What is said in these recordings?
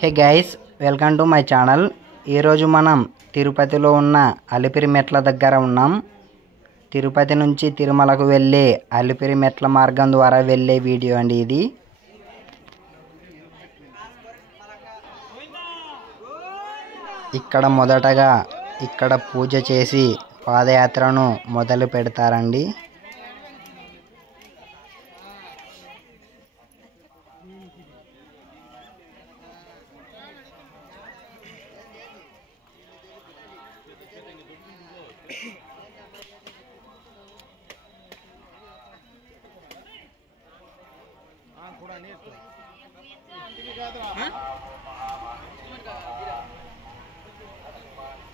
Hey guys, welcome to my channel. ఈరోజు మనం తిరుపతిలో ఉన్న అలిపిరి మెట్ల దగ్గర ఉన్నాం. తిరుపతి నుంచి తిరుమలకు వెళ్ళే అలిపిరి మెట్ల మార్గం ద్వారా వెళ్ళే వీడియో అండి ఇది. ఇక్కడ మొదటగా పూజ చేసి పాదయాత్రను మొదలు పెడతారండి.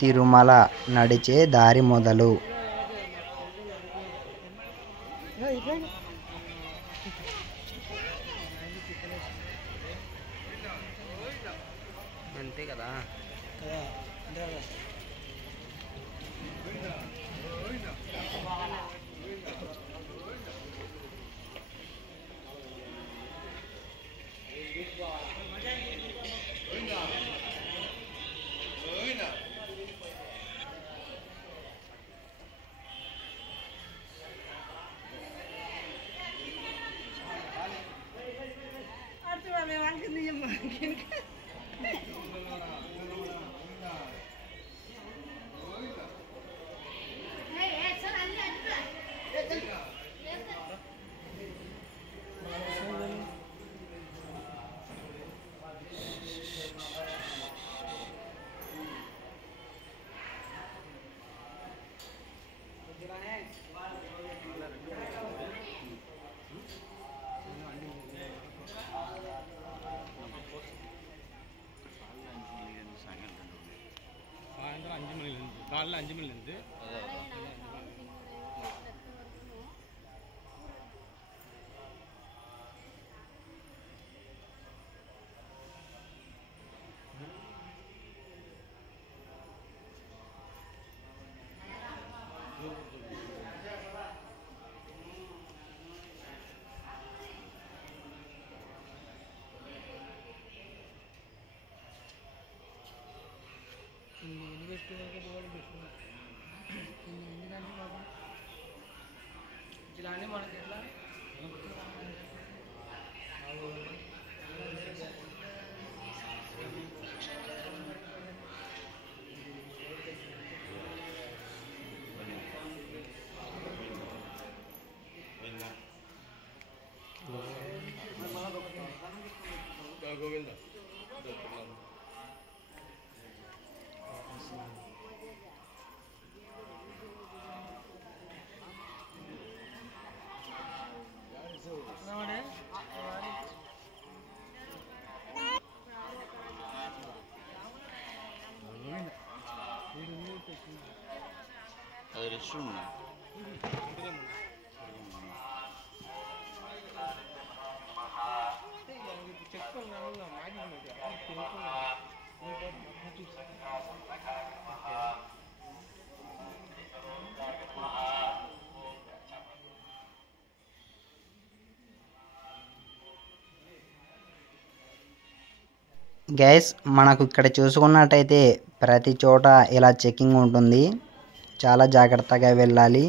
తిరుమల నడిచే దారి మొదలు. అంతే కదా. காலைல 5 மணிலேருந்து जिलाने मन केला गोविंद అది రెస్ట్ రూమ్ గైస్, మనకు ఇక్కడ చూసుకున్నట్టయితే ప్రతి చోట ఇలా చెకింగ్ ఉంటుంది. చాలా జాగ్రత్తగా వెళ్ళాలి.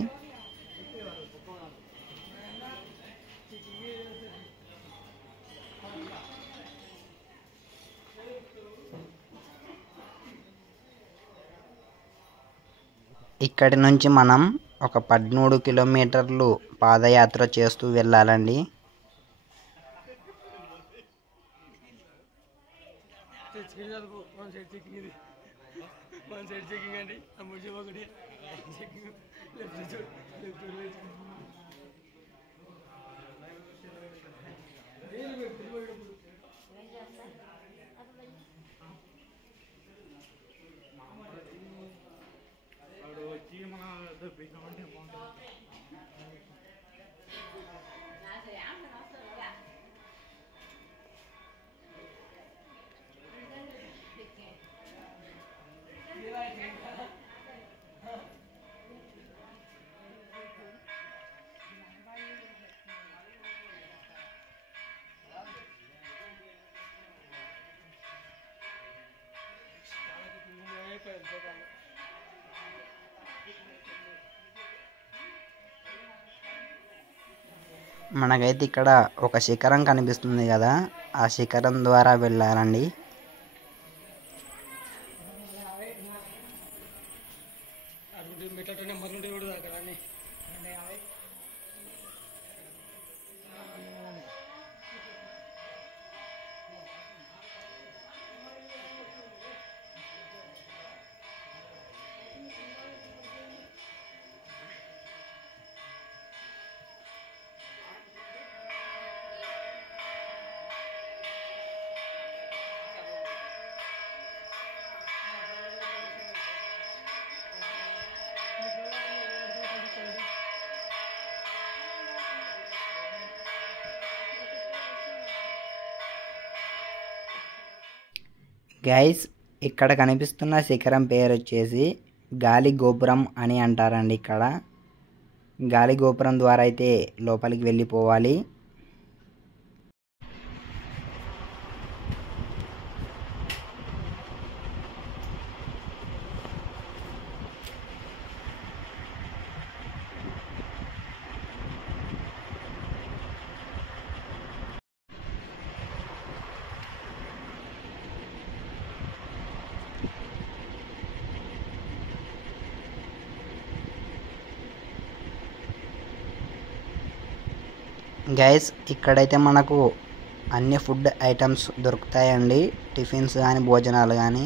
ఇక్కడి నుంచి మనం ఒక 13 కిలోమీటర్లు పాదయాత్ర చేస్తూ వెళ్ళాలండి. మనకైతే ఇక్కడ ఒక శిఖరం కనిపిస్తుంది కదా, ఆ శిఖరం ద్వారా వెళ్ళాలండి. గైస్, ఇక్కడ కనిపిస్తున్న శిఖరం పేరు వచ్చేసి గాలి గోపురం అని అంటారండి. ఇక్కడ గాలి గోపురం ద్వారా అయితే లోపలికి వెళ్ళిపోవాలి. గైస్, ఇక్కడైతే మనకు అన్ని ఫుడ్ ఐటమ్స్ దొరుకుతాయండి, టిఫిన్స్ కానీ భోజనాలు కానీ.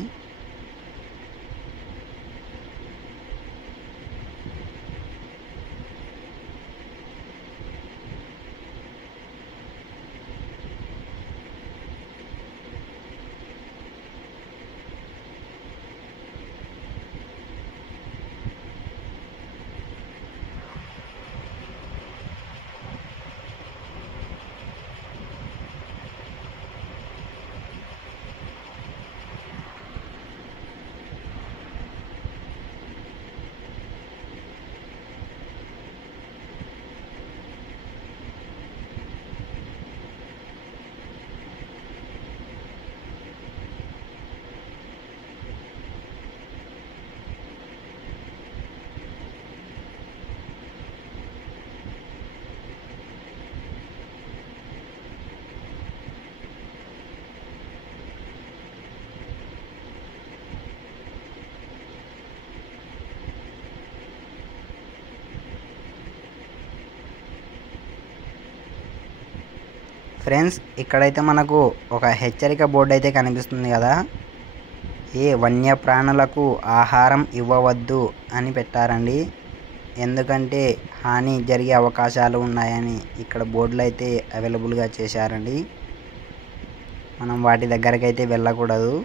ఫ్రెండ్స్, ఇక్కడైతే మనకు ఒక హెచ్చరిక బోర్డు అయితే కనిపిస్తుంది కదా, ఏ వన్యప్రాణులకు ఆహారం ఇవ్వవద్దు అని పెట్టారండి. ఎందుకంటే హాని జరిగే అవకాశాలు ఉన్నాయని ఇక్కడ బోర్డులు అయితే అవైలబుల్గా చేశారండి. మనం వాటి దగ్గరికి అయితే వెళ్ళకూడదు.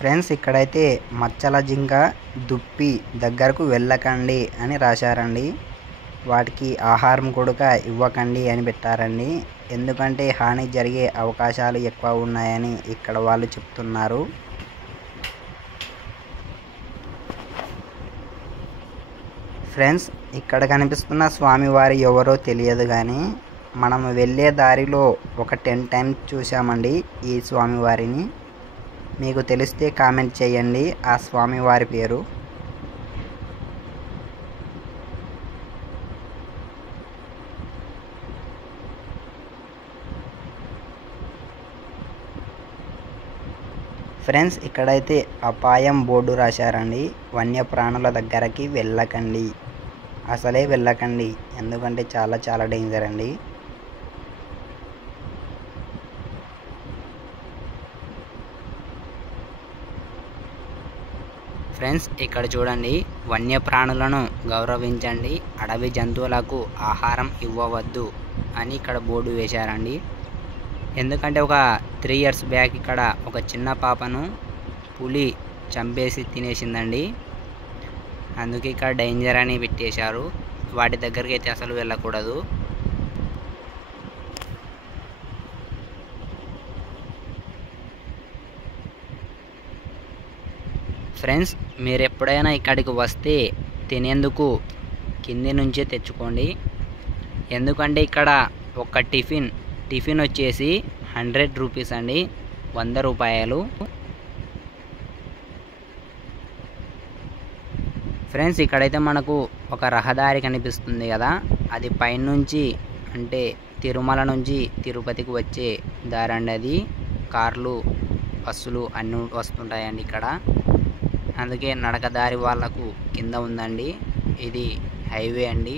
ఫ్రెండ్స్, ఇక్కడైతే మచ్చల జింక, దుప్పి దగ్గరకు వెళ్ళకండి అని రాశారండి. వాటికి ఆహారం కూడా ఇవ్వకండి అని పెట్టారండి. ఎందుకంటే హాని జరిగే అవకాశాలు ఎక్కువ ఉన్నాయని ఇక్కడ వాళ్ళు చెప్తున్నారు. ఫ్రెండ్స్, ఇక్కడ కనిపిస్తున్న స్వామివారి ఎవరో తెలియదు కానీ మనం వెళ్ళే దారిలో ఒక 10 టైమ్స్ చూసామండి ఈ స్వామివారిని. మీకు తెలిస్తే కామెంట్ చేయండి ఆ స్వామివారి పేరు. ఫ్రెండ్స్, ఇక్కడైతే అపాయం బోర్డు రాశారండి. వన్యప్రాణుల దగ్గరకి వెళ్ళకండి, అసలే వెళ్ళకండి, ఎందుకంటే చాలా చాలా డేంజర్ అండి. ఫ్రెండ్స్, ఇక్కడ చూడండి, వన్యప్రాణులను గౌరవించండి, అడవి జంతువులకు ఆహారం ఇవ్వవద్దు అని ఇక్కడ బోర్డు వేశారండి. ఎందుకంటే ఒక 3 years బ్యాక్ ఇక్కడ ఒక చిన్న పాపను పులి చంపేసి తినేసిందండి. అందుకే ఇక్కడ డేంజర్ అని పెట్టేశారు. వాటి దగ్గరికి అయితే అసలు వెళ్ళకూడదు. ఫ్రెండ్స్, మీరు ఎప్పుడైనా ఇక్కడికి వస్తే తినేందుకు కింది నుంచే తెచ్చుకోండి. ఎందుకంటే ఇక్కడ ఒక టిఫిన్ వచ్చేసి 100 రూపీస్ అండి, 100 రూపాయలు. ఫ్రెండ్స్, ఇక్కడైతే మనకు ఒక రహదారి కనిపిస్తుంది కదా, అది పైనుంచి అంటే తిరుమల నుంచి తిరుపతికి వచ్చే దారి అండి. అది కార్లు, బస్సులు అన్నీ వస్తుంటాయండి ఇక్కడ. అందుకే నడకదారి వాళ్ళకు కింద ఉందండి. ఇది హైవే అండి.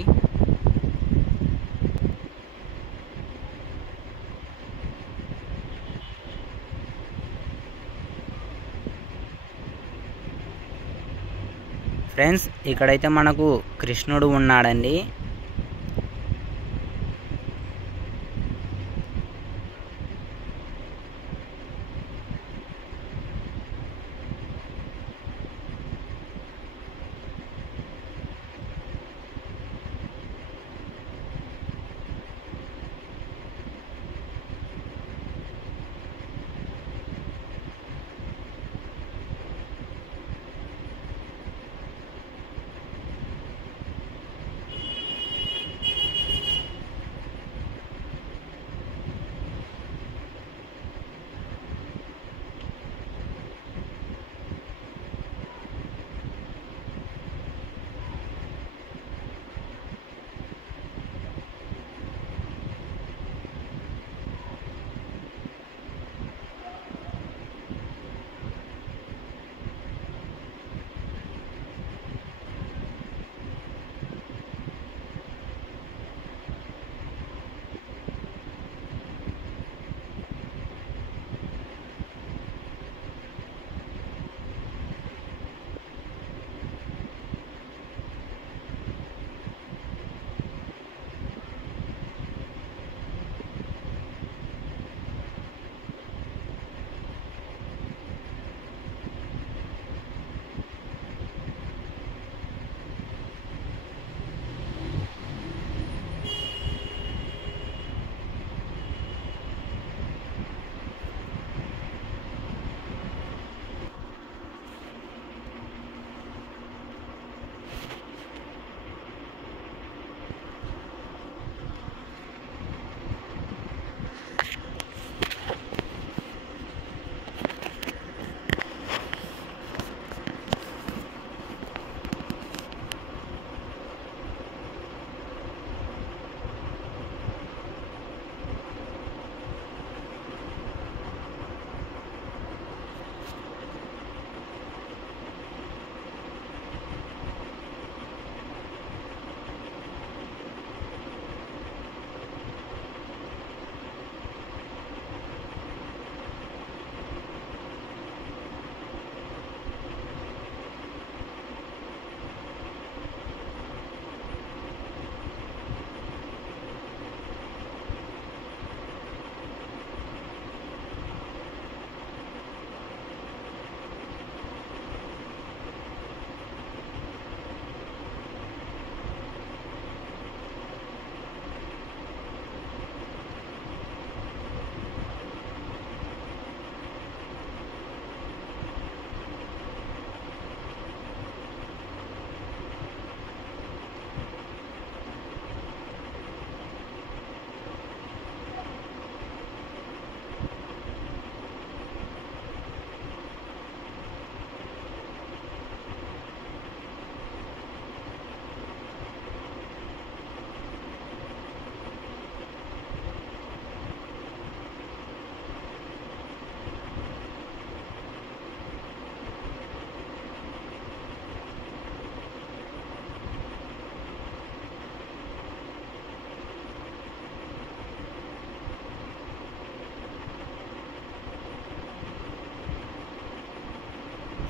ఫ్రెండ్స్, ఇక్కడైతే మనకు కృష్ణుడు ఉన్నాడండి.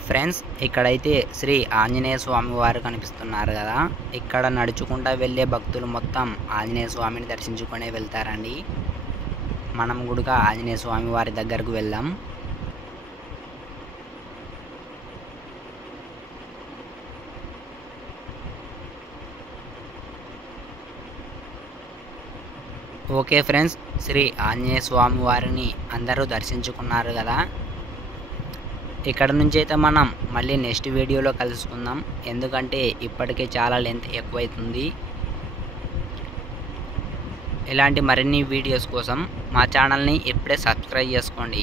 ఫ్రెండ్స్, ఇక్కడైతే శ్రీ ఆంజనేయ స్వామి వారు కనిపిస్తున్నారు కదా. ఇక్కడ నడుచుకుంటూ వెళ్ళే భక్తులు మొత్తం ఆంజనేయ స్వామిని దర్శించుకునే వెళ్తారండి. మనం కూడా ఆంజనేయ స్వామి వారి దగ్గరకు వెళ్దాం. ఓకే ఫ్రెండ్స్, శ్రీ ఆంజనేయ స్వామి వారిని అందరూ దర్శించుకున్నారు కదా. ఇక్కడ నుంచి అయితే మనం మళ్ళీ నెక్స్ట్ వీడియోలో కలుసుకుందాం, ఎందుకంటే ఇప్పటికే చాలా లెంత్ ఎక్కువైతుంది. ఇలాంటి మరిన్ని వీడియోస్ కోసం మా ఛానల్ని ఇప్పుడే సబ్స్క్రైబ్ చేసుకోండి.